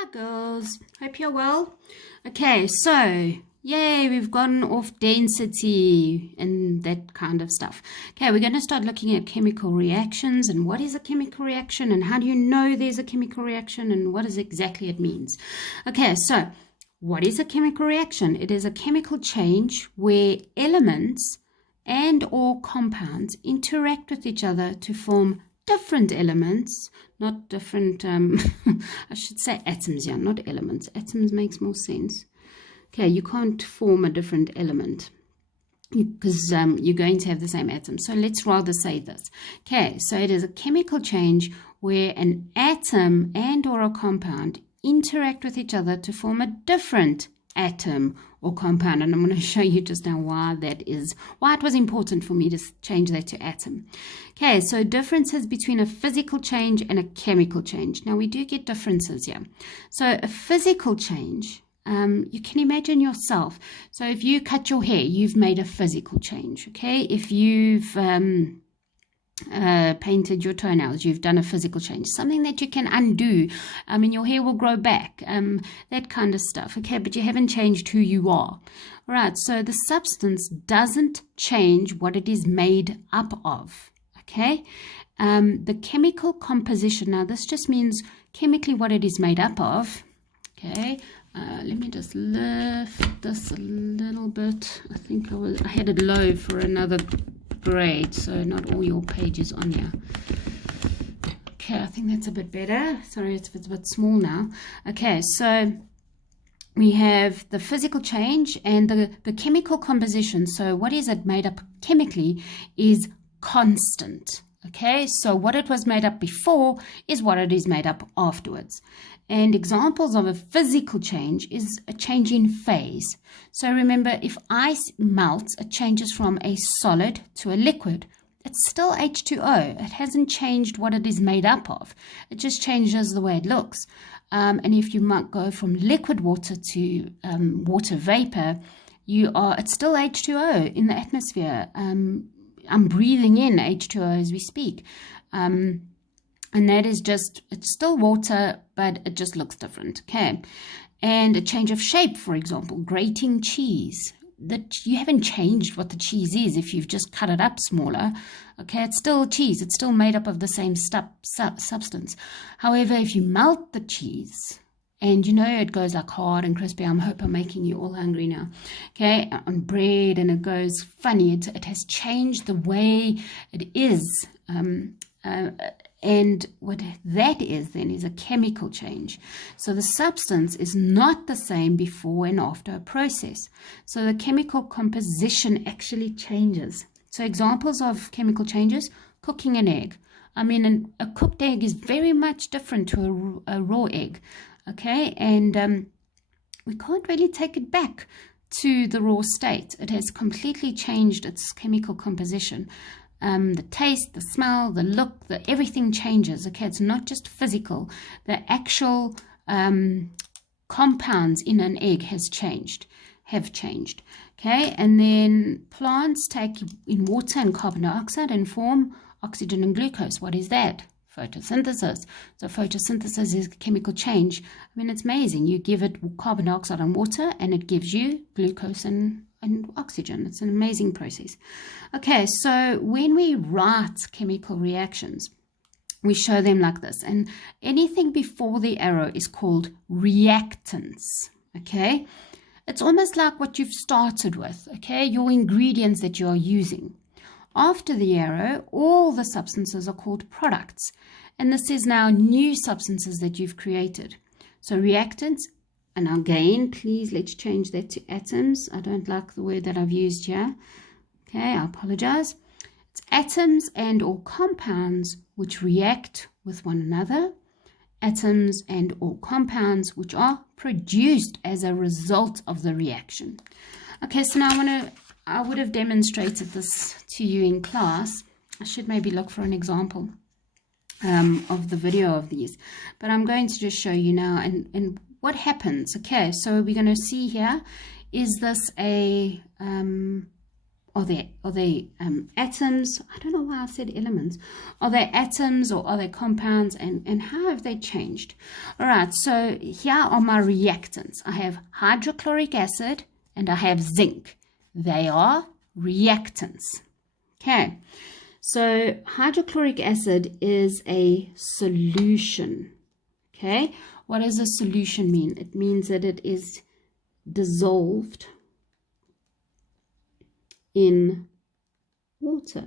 Hi girls, hope you're well. Okay, so yay, we've gotten off density and that kind of stuff. Okay, we're going to start looking at chemical reactions and what is a chemical reaction and how do you know there's a chemical reaction and what exactly it means. Okay, so what is a chemical reaction? It is a chemical change where elements and or compounds interact with each other to form different elements, not different, I should say atoms, yeah, not elements. Atoms makes more sense. Okay, you can't form a different element because you're going to have the same atom. So let's rather say this. Okay, so it is a chemical change where an atom and or a compound interact with each other to form a different atom or compound, and I'm going to show you just now why it was important for me to change that to atom. Okay, so differences between a physical change and a chemical change. Now we do get differences here. So a physical change, you can imagine yourself. So if you cut your hair, you've made a physical change. Okay, if you've painted your toenails, you've done a physical change, something that you can undo. I mean, your hair will grow back, that kind of stuff. Okay, but you haven't changed who you are. All right, so the substance doesn't change what it is made up of. Okay, the chemical composition, now this just means chemically what it is made up of. Okay, let me just lift this a little bit. I think I had it low for another grade, so not all your pages on here. Okay, I think that's a bit better. Sorry, it's a bit small now. Okay, so we have the physical change and the chemical composition. So what is it made up chemically is constant. Okay, so what it was made up before is what it is made up afterwards. And examples of a physical change is a change in phase. So remember, if ice melts, it changes from a solid to a liquid. It's still H2O. It hasn't changed what it is made up of. It just changes the way it looks. And if you might go from liquid water to water vapor, it's still H2O in the atmosphere. I'm breathing in H2O as we speak. And that is just, it's still water, but it just looks different. Okay. And a change of shape, for example, grating cheese. That you haven't changed what the cheese is if you've just cut it up smaller. Okay, it's still cheese. It's still made up of the same substance. However, if you melt the cheese, and you know it goes like hard and crispy. I hope I'm making you all hungry now. Okay, on bread, and it goes funny. It has changed the way it is. And what that is then is a chemical change. So the substance is not the same before and after a process. So the chemical composition actually changes. So examples of chemical changes, cooking an egg. I mean, a cooked egg is very much different to a raw egg. Okay, and we can't really take it back to the raw state. It has completely changed its chemical composition. The taste, the smell, the look, everything changes. Okay, it's not just physical. The actual compounds in an egg have changed. Okay, and then plants take in water and carbon dioxide and form oxygen and glucose. What is that? Photosynthesis. So photosynthesis is a chemical change. I mean, it's amazing. You give it carbon dioxide and water and it gives you glucose and oxygen. It's an amazing process. Okay, so when we write chemical reactions, we show them like this. And anything before the arrow is called reactants. Okay, it's almost like what you've started with. Okay, your ingredients that you're using. After the arrow, all the substances are called products. And this is now new substances that you've created. So reactants, and again, please let's change that to atoms. I don't like the word that I've used here. Okay, I apologize. It's atoms and or compounds which react with one another. Atoms and or compounds which are produced as a result of the reaction. Okay, so now I would have demonstrated this to you in class. I should maybe look for an example of the video of these, but I'm going to just show you now and what happens. Okay, so we're going to see here, is this a Are they atoms? I don't know why I said elements. Are they atoms or are they compounds, and how have they changed? All right, so here are my reactants. I have hydrochloric acid and I have zinc. They are reactants. Okay, so hydrochloric acid is a solution. Okay, what does a solution mean? It means that it is dissolved in water.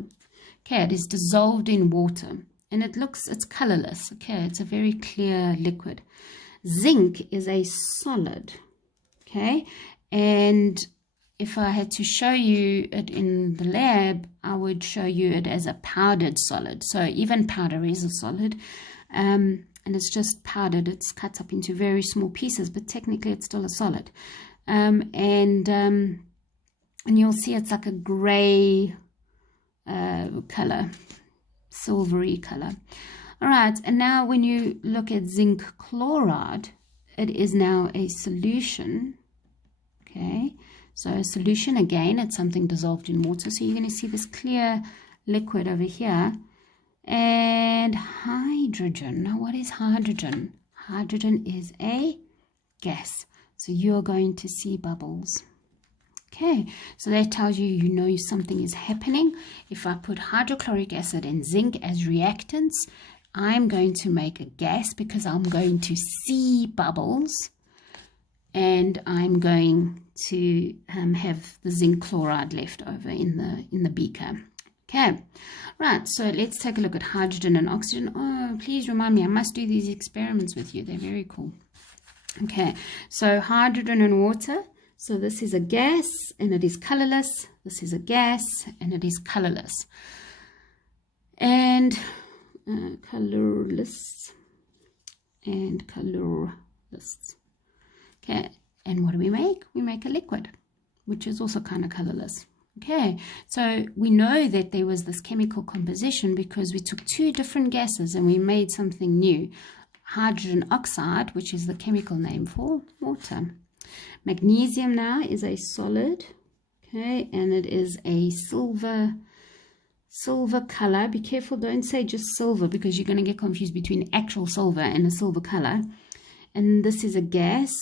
Okay, it is dissolved in water and it's colorless. Okay, it's a very clear liquid. Zinc is a solid. Okay, and if I had to show you it in the lab, I would show you it as a powdered solid. So even powder is a solid, and it's just powdered. It's cut up into very small pieces, but technically it's still a solid. And you'll see it's like a gray color, silvery color. All right, and now when you look at zinc chloride, it is now a solution. Okay, so a solution, again, it's something dissolved in water. So you're going to see this clear liquid over here. And hydrogen. Now, what is hydrogen? Hydrogen is a gas. So you're going to see bubbles. Okay, so that tells you, you know, something is happening. If I put hydrochloric acid and zinc as reactants, I'm going to make a gas because I'm going to see bubbles, and I'm going to have the zinc chloride left over in the beaker. Okay, right, so let's take a look at hydrogen and oxygen. Oh, please remind me, I must do these experiments with you. They're very cool. Okay, so hydrogen and water. So this is a gas and it is colorless. This is a gas and it is colorless. And colorless and colorless. Okay, and what do we make? We make a liquid, which is also kind of colorless. Okay, so we know that there was this chemical composition because we took two different gases and we made something new. Hydrogen oxide, which is the chemical name for water. Magnesium now is a solid, okay, and it is a silver color. Be careful, don't say just silver because you're going to get confused between actual silver and a silver color. And this is a gas,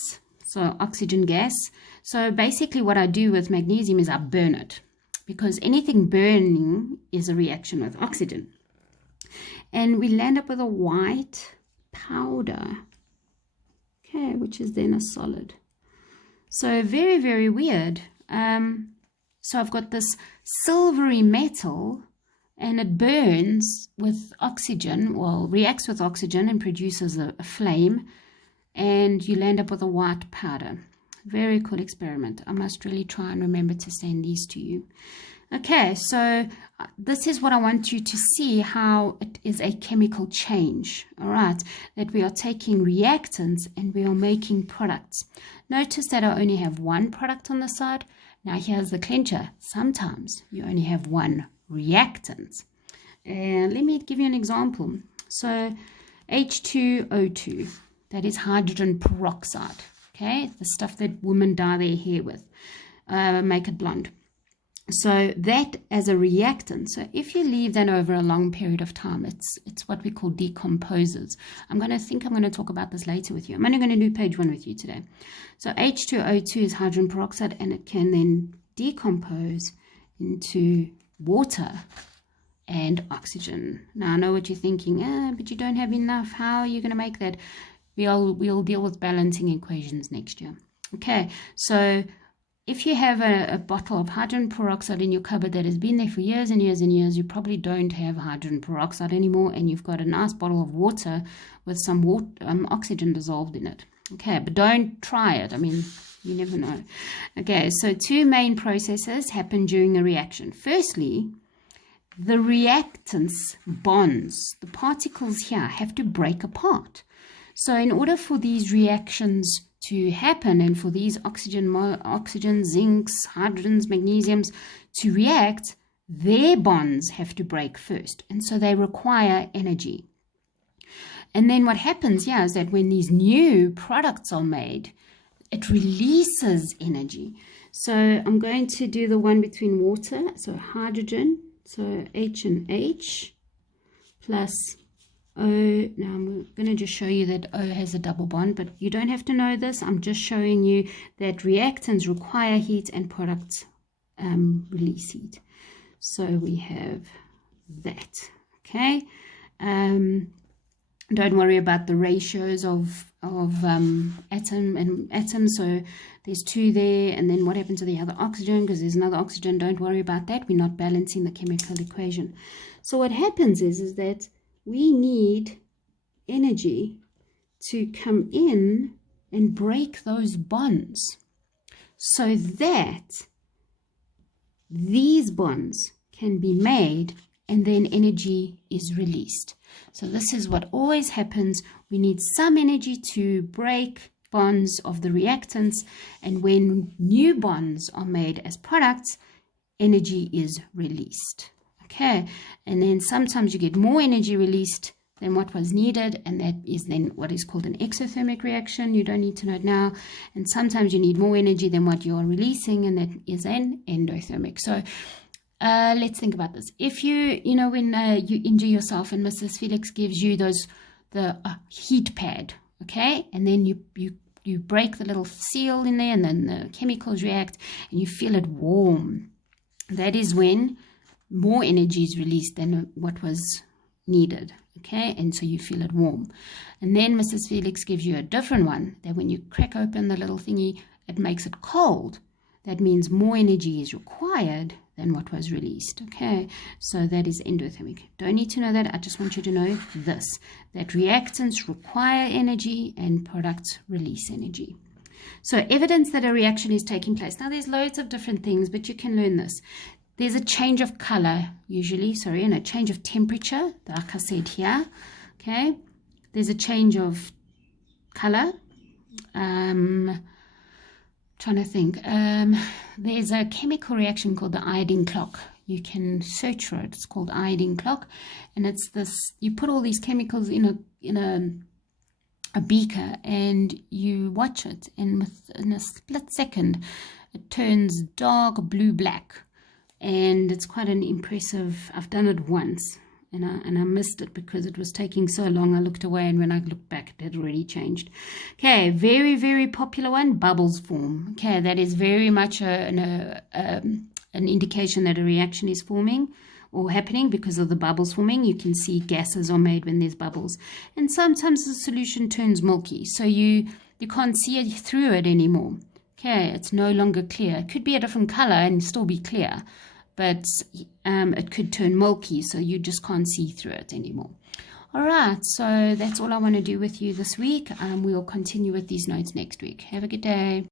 so oxygen gas. So basically what I do with magnesium is I burn it because anything burning is a reaction with oxygen. And we land up with a white powder, okay, which is then a solid. So very, very weird. So I've got this silvery metal and it burns with oxygen, well, reacts with oxygen and produces a flame, and you land up with a white powder. Very cool experiment. I must really try and remember to send these to you. Okay, so this is what I want you to see, how it is a chemical change, all right, that we are taking reactants and we are making products. Notice that I only have one product on the side. Now here's the clincher. Sometimes you only have one reactant. And let me give you an example. So H2O2, that is hydrogen peroxide, okay, the stuff that women dye their hair with, make it blonde. So that as a reactant, so if you leave that over a long period of time, it's what we call decomposes. I'm going to talk about this later with you. I'm only going to do page 1 with you today. So H2O2 is hydrogen peroxide, and it can then decompose into water and oxygen. Now I know what you're thinking, but you don't have enough. How are you going to make that? We'll deal with balancing equations next year. Okay, so if you have a bottle of hydrogen peroxide in your cupboard that has been there for years and years and years, you probably don't have hydrogen peroxide anymore, and you've got a nice bottle of water with some oxygen dissolved in it. Okay, but don't try it. I mean, you never know. Okay, so two main processes happen during a reaction. Firstly, the reactants bonds, the particles here, have to break apart. So in order for these reactions to happen and for these oxygen, zincs, hydrogens, magnesiums to react, their bonds have to break first. And so they require energy. And then what happens, is that when these new products are made, it releases energy. So I'm going to do the one between water, so hydrogen, so H and H plus O. Now I'm going to just show you that O has a double bond, but you don't have to know this. I'm just showing you that reactants require heat and products release heat. So we have that. Okay. Don't worry about the ratios of atom. So there's 2 there, and then what happens to the other oxygen, because there's another oxygen. Don't worry about that. We're not balancing the chemical equation. So what happens is that we need energy to come in and break those bonds so that these bonds can be made and then energy is released. So this is what always happens. We need some energy to break bonds of the reactants, and when new bonds are made as products, energy is released. Okay, and then sometimes you get more energy released than what was needed, and that is then what is called an exothermic reaction. You don't need to know it now. And sometimes you need more energy than what you are releasing, and that is an endothermic. So let's think about this. If when you injure yourself and Mrs. Felix gives you the heat pad, okay, and then you break the little seal in there, and then the chemicals react, and you feel it warm. That is when more energy is released than what was needed, okay, and so you feel it warm. And then Mrs. Felix gives you a different one, that when you crack open the little thingy, it makes it cold. That means more energy is required than what was released. Okay, so that is endothermic. Don't need to know that. I just want you to know this, that reactants require energy and products release energy. So evidence that a reaction is taking place. Now there's loads of different things, but you can learn this. There's a change of color usually, and a change of temperature, like I said here. Okay, there's a change of color. Trying to think. There's a chemical reaction called the iodine clock. You can search for it. It's called iodine clock, and it's this. You put all these chemicals in a beaker, and you watch it, and within a split second, it turns dark blue black, and it's quite an impressive. I've done it once. And I missed it because it was taking so long. I looked away, and when I looked back, it had already changed. Okay, very, very popular one, bubbles form. Okay, that is very much an indication that a reaction is forming or happening because of the bubbles forming. You can see gases are made when there's bubbles. And sometimes the solution turns milky, so you can't see it through it anymore. Okay, it's no longer clear. It could be a different color and still be clear, but it could turn milky, so you just can't see through it anymore. All right, so that's all I want to do with you this week. We'll continue with these notes next week. Have a good day.